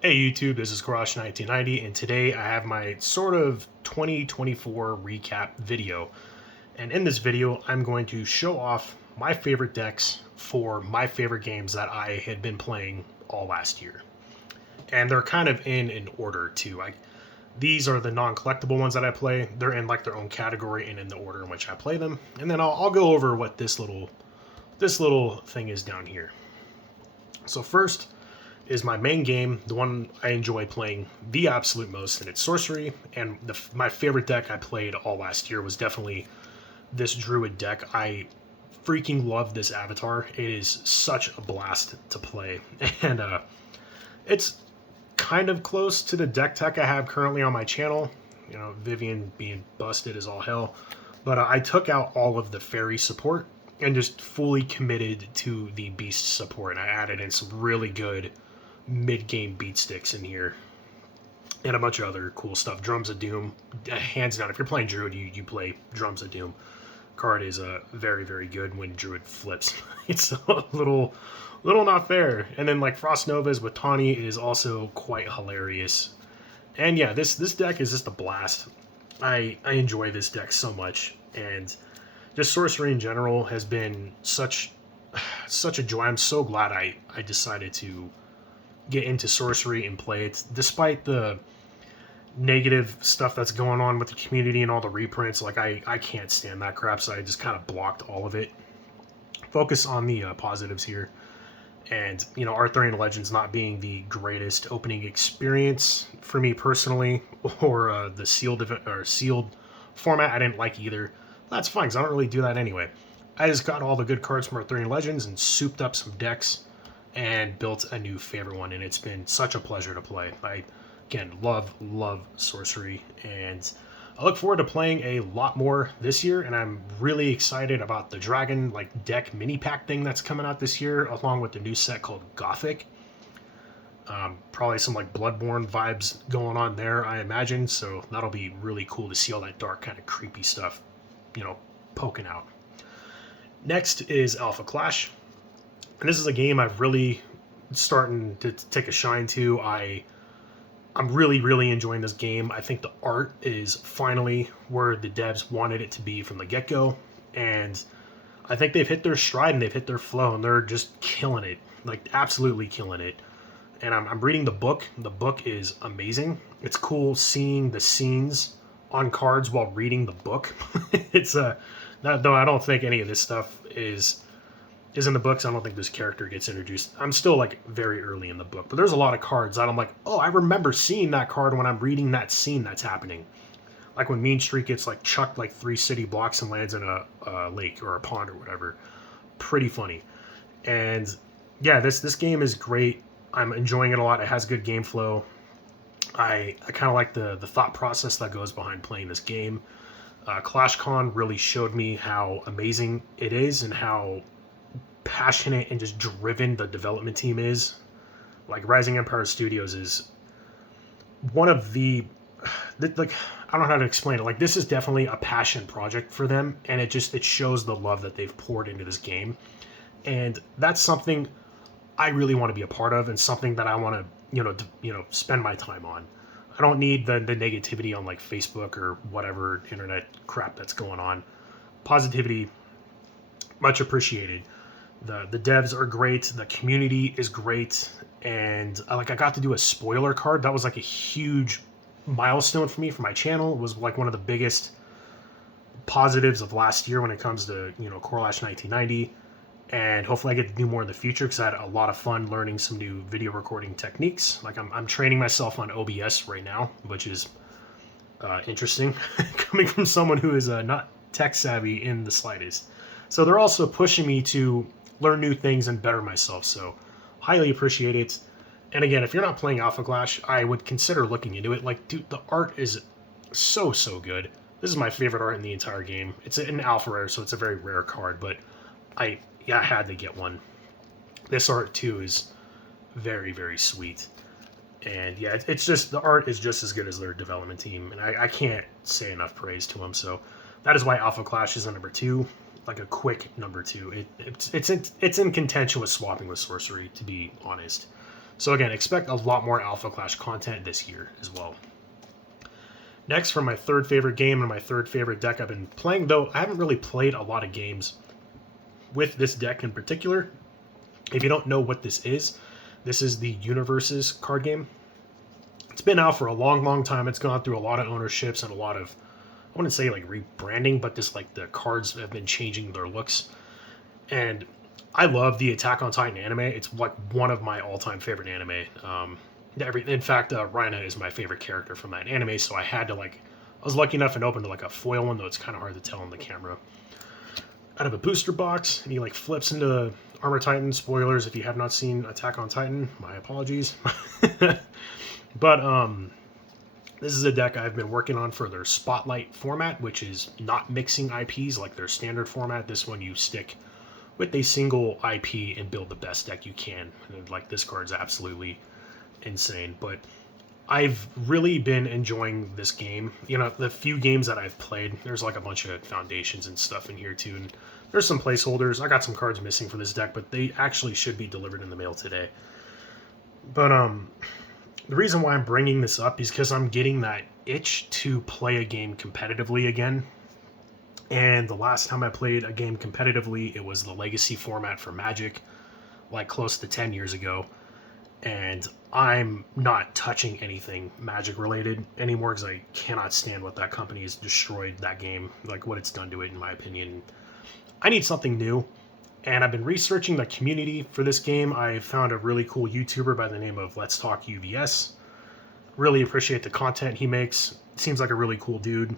Hey YouTube, this is Crush1990, and today I have my sort of 2024 recap video. And in this video, I'm going to show off my favorite decks for my favorite games that I had been playing all last year. And they're kind of in an order too. These are the non-collectible ones that I play. They're in like their own category and in the order in which I play them. And then I'll go over what this little thing is down here. So first, is my main game, the one I enjoy playing the absolute most, and it's Sorcery. And my favorite deck I played all last year was definitely this Druid deck. I freaking love this avatar. It is such a blast to play, and it's kind of close to the deck tech I have currently on my channel. You know, Vivian being busted is all hell, but I took out all of the fairy support and just fully committed to the beast support, and I added in some really good mid-game beat sticks in here and a bunch of other cool stuff. Drums of Doom, hands down, if you're playing Druid, you play Drums of Doom. Card is very, very good when Druid flips. It's a little not fair. And then like Frost Novas with Tawny is also quite hilarious. And yeah, this deck is just a blast. I enjoy this deck so much, and just Sorcery in general has been such a joy. I'm so glad I decided to get into Sorcery and play it, despite the negative stuff that's going on with the community and all the reprints. Like, I can't stand that crap, so I just kind of blocked all of it. Focus on the positives here. And, you know, Arthurian Legends not being the greatest opening experience for me personally, or the sealed format I didn't like either. That's fine, because I don't really do that anyway. I just got all the good cards from Arthurian Legends and souped up some decks and built a new favorite one, and it's been such a pleasure to play. I, again, love Sorcery, and I look forward to playing a lot more this year, and I'm really excited about the Dragon like deck mini pack thing that's coming out this year, along with the new set called Gothic. Probably some like Bloodborne vibes going on there, I imagine, so that'll be really cool to see all that dark kind of creepy stuff, you know, poking out. Next is Alpha Clash. And this is a game I've really starting to take a shine to. I'm really enjoying this game. I think the art is finally where the devs wanted it to be from the get-go, and I think they've hit their stride and they've hit their flow, and they're just killing it, like absolutely killing it. And I'm reading the book. The book is amazing. It's cool seeing the scenes on cards while reading the book. It's though I don't think any of this stuff is in the books. I don't think this character gets introduced. I'm still like very early in the book, but there's a lot of cards that I'm like, oh, I remember seeing that card when I'm reading that scene that's happening. Like when Mean Street gets like chucked like 3 city blocks and lands in a lake or a pond or whatever. Pretty funny. And yeah, this game is great. I'm enjoying it a lot. It has good game flow. I kind of like the thought process that goes behind playing this game. ClashCon really showed me how amazing it is and how passionate and just driven the development team is. Like Rising Empire Studios is one of the like, I don't know how to explain it. Like, this is definitely a passion project for them, and it shows the love that they've poured into this game, and that's something I really want to be a part of, and something that I want to spend my time on. I don't need the negativity on like Facebook or whatever internet crap that's going on. Positivity, much appreciated. The devs are great, the community is great, and I got to do a spoiler card. That was like a huge milestone for me for my channel. It was like one of the biggest positives of last year when it comes to Corlash 1990, and hopefully I get to do more in the future, because I had a lot of fun learning some new video recording techniques. Like I'm training myself on OBS right now, which is interesting coming from someone who is not tech savvy in the slightest. So they're also pushing me to learn new things and better myself, so highly appreciate it. And again, if you're not playing Alpha Clash, I would consider looking into it. Like, dude, the art is so good. This is my favorite art in the entire game. It's an alpha rare, so it's a very rare card, but I had to get one. This art too is very sweet. And yeah, it's just, the art is just as good as their development team, and I can't say enough praise to them. So that is why Alpha Clash is a number 2. Like a quick number 2. It's in contention with swapping with Sorcery, to be honest. So again, expect a lot more Alpha Clash content this year as well. Next, for my third favorite game and my third favorite deck I've been playing, though I haven't really played a lot of games with this deck in particular. If you don't know what this is the Universes card game. It's been out for a long, long time. It's gone through a lot of ownerships and a lot of, I wouldn't say like rebranding, but just like the cards have been changing their looks. And I love the Attack on Titan anime. It's like one of my all-time favorite anime. In fact, Rhina is my favorite character from that anime, so I had to I was lucky enough and opened like a foil one, though it's kind of hard to tell on the camera. Out of a booster box, and he flips into Armor Titan. Spoilers if you have not seen Attack on Titan, my apologies. But this is a deck I've been working on for their Spotlight format, which is not mixing IPs like their standard format. This one you stick with a single IP and build the best deck you can. And this card's absolutely insane. But I've really been enjoying this game. The few games that I've played, there's a bunch of foundations and stuff in here too. And there's some placeholders. I got some cards missing for this deck, but they actually should be delivered in the mail today. But the reason why I'm bringing this up is because I'm getting that itch to play a game competitively again. And the last time I played a game competitively, it was the Legacy format for Magic, close to 10 years ago. And I'm not touching anything Magic related anymore because I cannot stand what that company has destroyed that game, what it's done to it, in my opinion. I need something new. And I've been researching the community for this game. I found a really cool YouTuber by the name of Let's Talk UVS. Really appreciate the content he makes. Seems like a really cool dude.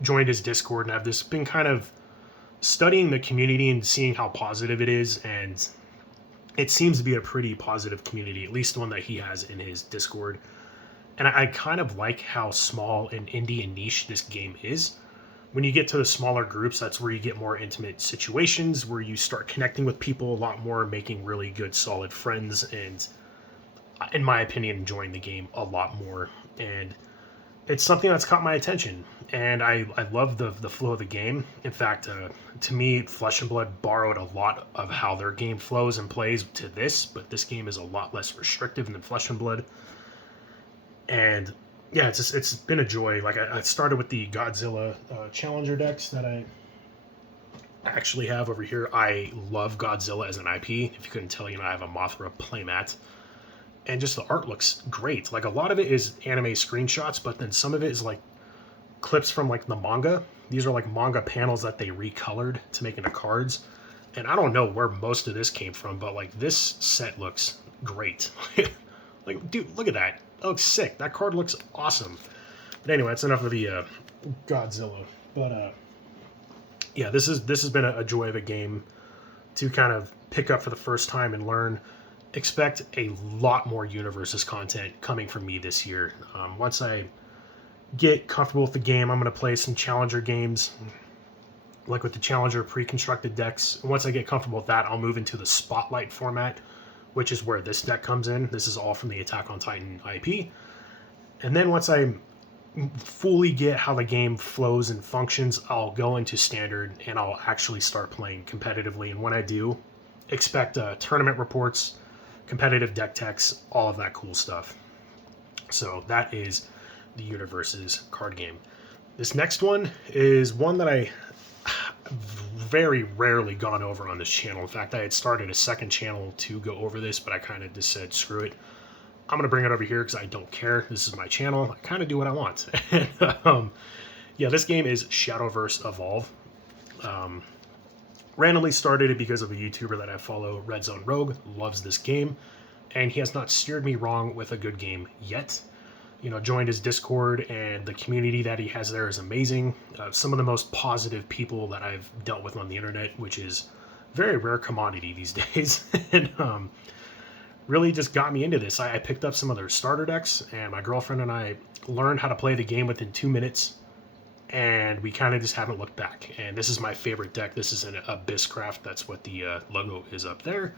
Joined his Discord, and I've just been kind of studying the community and seeing how positive it is, and it seems to be a pretty positive community, at least the one that he has in his Discord. And I kind of like how small and indie and niche this game is. When you get to the smaller groups, that's where you get more intimate situations, where you start connecting with people a lot more, making really good, solid friends, and, in my opinion, enjoying the game a lot more. And it's something that's caught my attention, and I love the flow of the game. In fact, to me, Flesh and Blood borrowed a lot of how their game flows and plays to this, but this game is a lot less restrictive than Flesh and Blood. And yeah, it's been a joy. I started with the Godzilla Challenger decks that I actually have over here. I love Godzilla as an IP. If you couldn't tell, I have a Mothra playmat. And just the art looks great. A lot of it is anime screenshots, but then some of it is clips from the manga. These are manga panels that they recolored to make into cards. And I don't know where most of this came from, but this set looks great. Dude, look at that. That looks sick. That card looks awesome. But anyway, that's enough of the Godzilla. But yeah, this has been a joy of a game to kind of pick up for the first time and learn. Expect a lot more Universes content coming from me this year. Once I get comfortable with the game, I'm going to play some Challenger games, with the Challenger pre-constructed decks. And once I get comfortable with that, I'll move into the Spotlight format, which is where this deck comes in. This is all from the Attack on Titan IP. And then once I fully get how the game flows and functions, I'll go into Standard and I'll actually start playing competitively. And when I do, expect tournament reports, competitive deck techs, all of that cool stuff. So that is the Universes card game. This next one is one that I very rarely gone over on this channel. In fact, I had started a second channel to go over this, but I kind of just said, screw it. I'm going to bring it over here because I don't care. This is my channel. I kind of do what I want. Yeah, this game is Shadowverse Evolve. Randomly started it because of a YouTuber that I follow, Red Zone Rogue, loves this game, and he has not steered me wrong with a good game yet. Joined his Discord, and the community that he has there is amazing. Some of the most positive people that I've dealt with on the internet, which is very rare commodity these days. And really just got me into this. I picked up some of their starter decks, and my girlfriend and I learned how to play the game within 2 minutes, and we kind of just haven't looked back. And this is my favorite deck. This is an Abysscraft. That's what the logo is up there.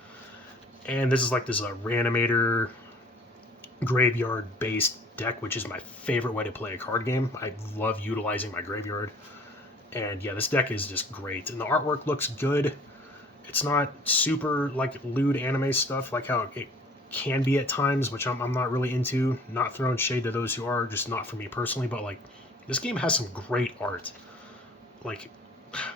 And this is this Reanimator graveyard-based deck, which is my favorite way to play a card game. I love utilizing my graveyard. And yeah, this deck is just great. And the artwork looks good. It's not super lewd anime stuff, how it can be at times, which I'm not really into. Not throwing shade to those who are, just not for me personally. But like, this game has some great art. Like,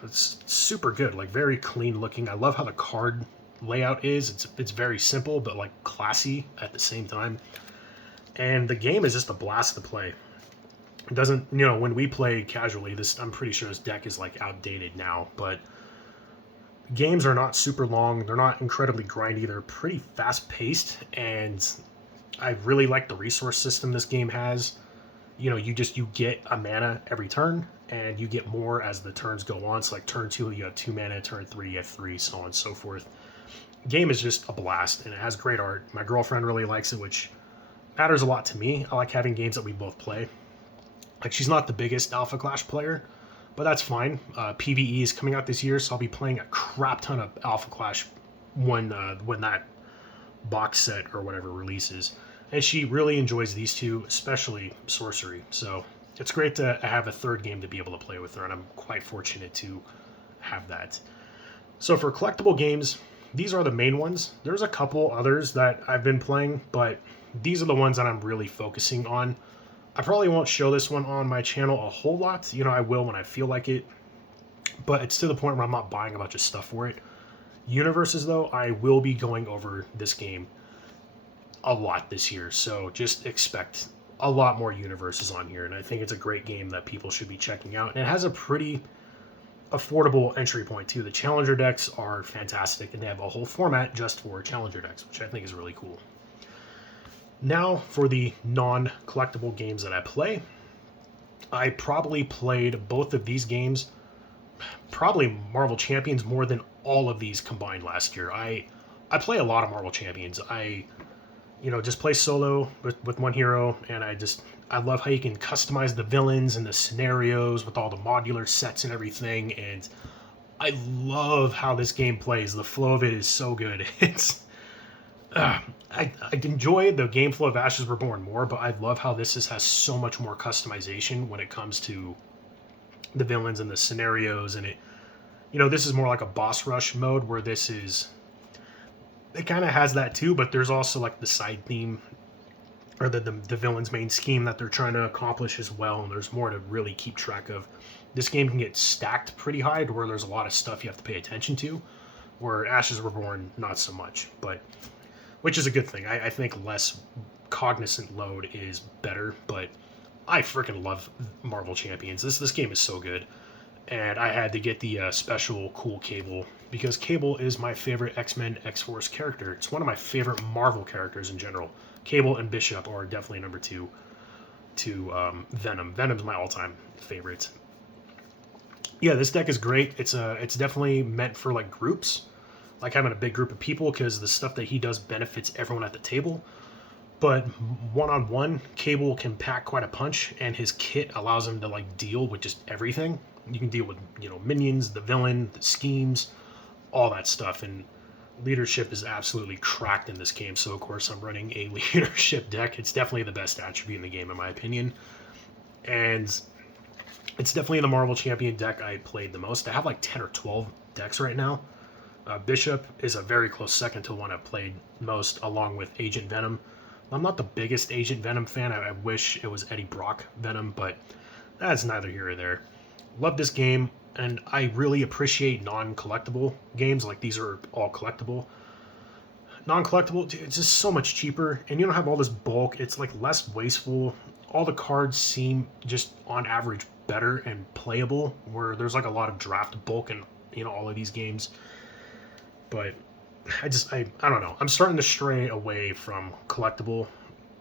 it's super good. Like, very clean looking. I love how the card layout is. It's very simple, but like classy at the same time. And the game is just a blast to play. It doesn't, when we play casually, I'm pretty sure this deck is like outdated now, but games are not super long. They're not incredibly grindy. They're pretty fast paced, and I really like the resource system this game has. You get a mana every turn, and you get more as the turns go on. So like turn 2, you have 2 mana, turn 3, you have 3, so on and so forth. Game is just a blast, and it has great art. My girlfriend really likes it, which matters a lot to me. I like having games that we both play. Like, she's not the biggest Alpha Clash player, but that's fine. PvE is coming out this year, so I'll be playing a crap ton of Alpha Clash when that box set or whatever releases. And she really enjoys these two, especially Sorcery. So it's great to have a third game to be able to play with her, and I'm quite fortunate to have that. So for collectible games, these are the main ones. There's a couple others that I've been playing, but these are the ones that I'm really focusing on. I probably won't show this one on my channel a whole lot. I will when I feel like it. But it's to the point where I'm not buying a bunch of stuff for it. Universes, though, I will be going over this game a lot this year. So just expect a lot more universes on here. And I think it's a great game that people should be checking out. And it has a pretty affordable entry point, too. The Challenger decks are fantastic. And they have a whole format just for Challenger decks, which I think is really cool. Now, for the non-collectible games that I play, I probably played both of these games, probably Marvel Champions, more than all of these combined last year. I play a lot of Marvel Champions. I just play solo with one hero, and I love how you can customize the villains and the scenarios with all the modular sets and everything, and I love how this game plays. The flow of it is so good. I enjoy the game flow of Ashes Reborn more, but I love how this has so much more customization when it comes to the villains and the scenarios. And this is more like a boss rush mode, where it kind of has that too, but there's also like the side theme, or the villain's main scheme that they're trying to accomplish as well, and there's more to really keep track of. This game can get stacked pretty high to where there's a lot of stuff you have to pay attention to, where Ashes Reborn, not so much, but which is a good thing. I think less cognizant load is better, but I freaking love Marvel Champions. This game is so good, and I had to get the special cool Cable, because Cable is my favorite X-Men X-Force character. It's one of my favorite Marvel characters in general. Cable and Bishop are definitely number 2 to Venom. Venom's my all-time favorite. Yeah, this deck is great. It's definitely meant for like groups, like having a big group of people, because the stuff that he does benefits everyone at the table. But one-on-one, Cable can pack quite a punch, and his kit allows him to like deal with just everything. You can deal with minions, the villain, the schemes, all that stuff. And leadership is absolutely cracked in this game. So of course I'm running a leadership deck. It's definitely the best attribute in the game in my opinion, and it's definitely the Marvel Champion deck I played the most. I have like 10 or 12 decks right now. Bishop is a very close second to the one I've played most, along with Agent Venom. I'm not the biggest Agent Venom fan. I wish it was Eddie Brock Venom, but that's neither here or there. Love this game, and I really appreciate non-collectible games. Like, these are all collectible. Non-collectible, it's just so much cheaper, and you don't have all this bulk. It's like less wasteful. All the cards seem just on average better and playable, where there's like a lot of draft bulk in all of these games. But I don't know. I'm starting to stray away from collectible,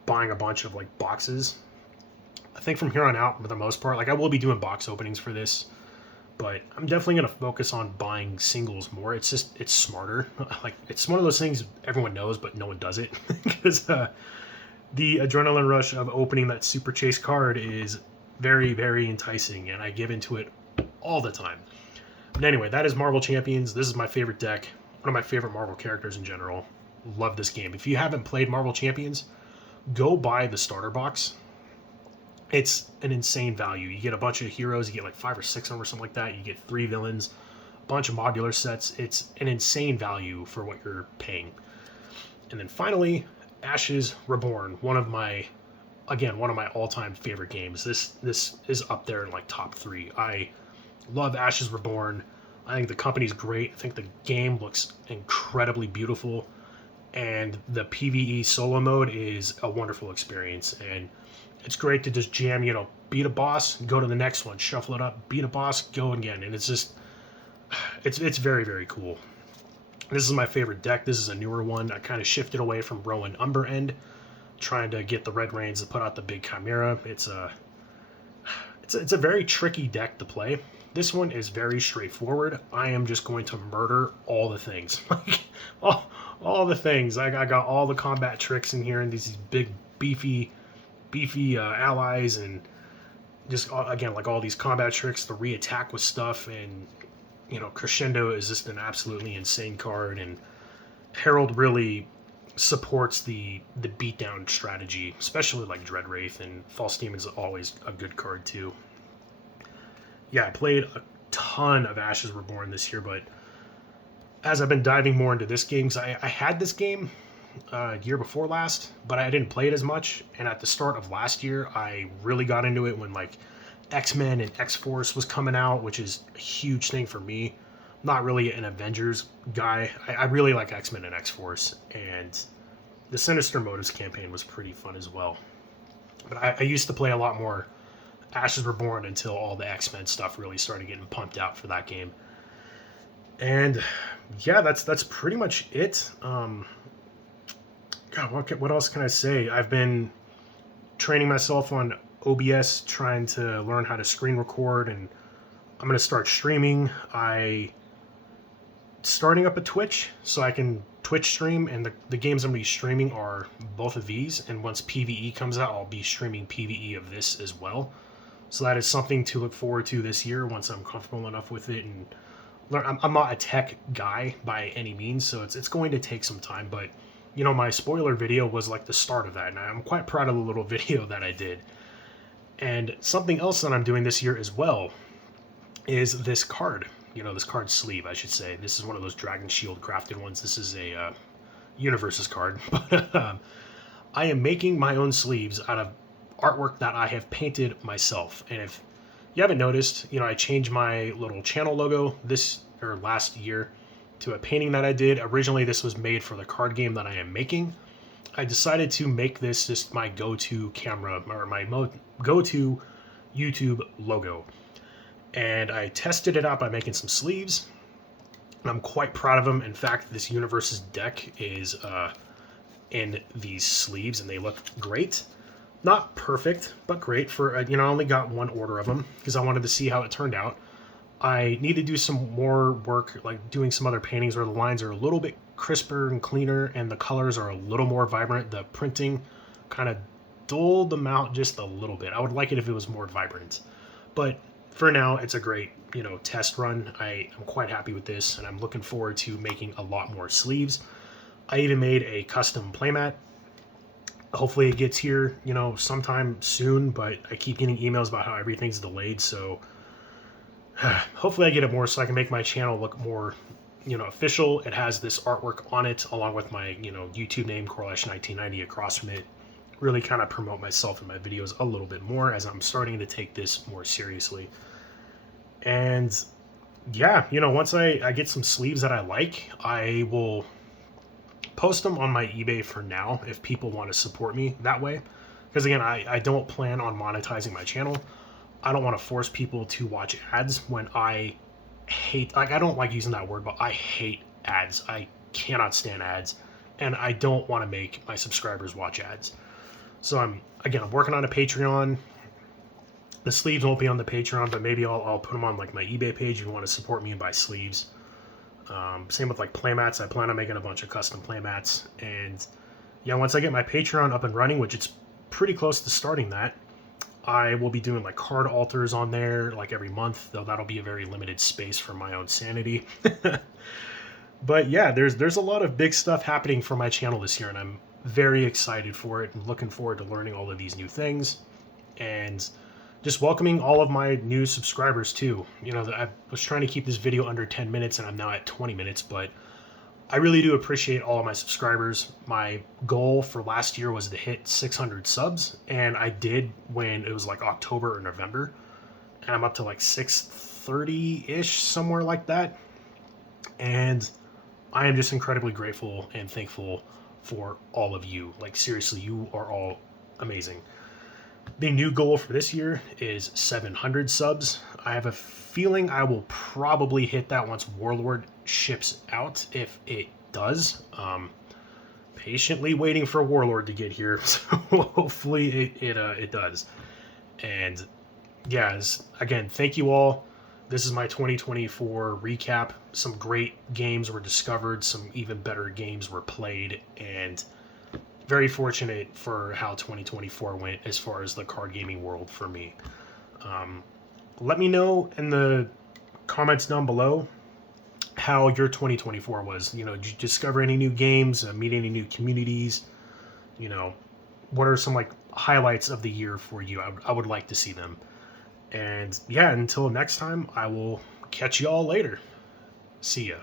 buying a bunch of like boxes. I think from here on out, for the most part, like I will be doing box openings for this, but I'm definitely going to focus on buying singles more. It's smarter. Like, it's one of those things everyone knows, but no one does it, because the adrenaline rush of opening that Super Chase card is very, very enticing, and I give into it all the time. But anyway, that is Marvel Champions. This is my favorite deck. One of my favorite Marvel characters in general. Love this game. If you haven't played Marvel Champions, go buy the starter box. It's an insane value. You get a bunch of heroes. You get like 5 or 6 of them or something like that. You get 3 villains, a bunch of modular sets. It's an insane value for what you're paying. And then finally, Ashes Reborn, one of my all-time favorite games. This is up there in like top 3. I love Ashes Reborn. I think the company's great. I think the game looks incredibly beautiful, and the PvE solo mode is a wonderful experience. And it's great to just jam, beat a boss, go to the next one, shuffle it up, beat a boss, go again, and it's very, very cool. This is my favorite deck. This is a newer one. I kind of shifted away from Rowan Umber End, trying to get the Red Rains to put out the big Chimera. It's a very tricky deck to play. This one is very straightforward. I am just going to murder all the things. Like, all the things. I got all the combat tricks in here, and these big, beefy allies, and just, again, like all these combat tricks, the re-attack with stuff, and, Crescendo is just an absolutely insane card, and Herald really supports the beatdown strategy, especially like Dread Wraith, and False Demon's always a good card too. Yeah, I played a ton of Ashes Reborn this year, but as I've been diving more into this game, because I had this game year before last, but I didn't play it as much. And at the start of last year, I really got into it when like X-Men and X-Force was coming out, which is a huge thing for me. I'm not really an Avengers guy. I really like X-Men and X-Force, and the Sinister Motives campaign was pretty fun as well. But I used to play a lot more Ashes Reborn until all the X-Men stuff really started getting pumped out for that game. And yeah, that's pretty much it. God, what else can I say? I've been training myself on OBS, trying to learn how to screen record, and I'm gonna start streaming. Starting up a Twitch so I can Twitch stream, and the games I'm gonna be streaming are both of these. And once PvE comes out, I'll be streaming PvE of this as well. So that is something to look forward to this year once I'm comfortable enough with it and learn. I'm not a tech guy by any means, so it's going to take some time. But my spoiler video was like the start of that, and I'm quite proud of the little video that I did. And something else that I'm doing this year as well is this card. This card sleeve, I should say. This is one of those Dragon Shield crafted ones. This is a Universes card. But I am making my own sleeves out of artwork that I have painted myself. And if you haven't noticed, I changed my little channel logo last year to a painting that I did. Originally, this was made for the card game that I am making. I decided to make this just my go-to camera, or my go-to YouTube logo. And I tested it out by making some sleeves, and I'm quite proud of them. In fact, this Universes deck is in these sleeves, and they look great. Not perfect, but great. I only got one order of them because I wanted to see how it turned out. I need to do some more work, like doing some other paintings where the lines are a little bit crisper and cleaner, and the colors are a little more vibrant. The printing kind of dulled them out just a little bit. I would like it if it was more vibrant, but for now, it's a great, test run. I'm quite happy with this, and I'm looking forward to making a lot more sleeves. I even made a custom playmat. Hopefully it gets here, sometime soon, but I keep getting emails about how everything's delayed, so hopefully I get it more so I can make my channel look more, official. It has this artwork on it, along with my, YouTube name, Corlash1990, across from it. Really kind of promote myself in my videos a little bit more as I'm starting to take this more seriously. And yeah, once I get some sleeves that I like, I will post them on my eBay for now if people want to support me that way. Because again, I don't plan on monetizing my channel. I don't want to force people to watch ads when I don't like using that word, but I hate ads. I cannot stand ads, and I don't want to make my subscribers watch ads. So I'm working on a Patreon. The sleeves won't be on the Patreon, but maybe I'll put them on like my eBay page if you want to support me and buy sleeves. Same with like playmats. I plan on making a bunch of custom playmats. And yeah, once I get my Patreon up and running, which it's pretty close to starting that, I will be doing like card alters on there like every month, though that'll be a very limited space for my own sanity. But yeah, there's a lot of big stuff happening for my channel this year, and I'm very excited for it and looking forward to learning all of these new things, and just welcoming all of my new subscribers too. I was trying to keep this video under 10 minutes, and I'm now at 20 minutes, but I really do appreciate all of my subscribers. My goal for last year was to hit 600 subs, and I did when it was like October or November, and I'm up to like 630-ish, somewhere like that. And I am just incredibly grateful and thankful for all of you. Like, seriously, you are all amazing. The new goal for this year is 700 subs. I have a feeling I will probably hit that once Warlord ships out, if it does. Patiently waiting for Warlord to get here, so hopefully it does. And yeah, again, thank you all. This is my 2024 recap. Some great games were discovered, some even better games were played, and very fortunate for how 2024 went as far as the card gaming world for me. Let me know in the comments down below how your 2024 was. You know, did you discover any new games, meet any new communities? You know, what are some like highlights of the year for you? I would like to see them. And yeah, until next time, I will catch you all later. See ya.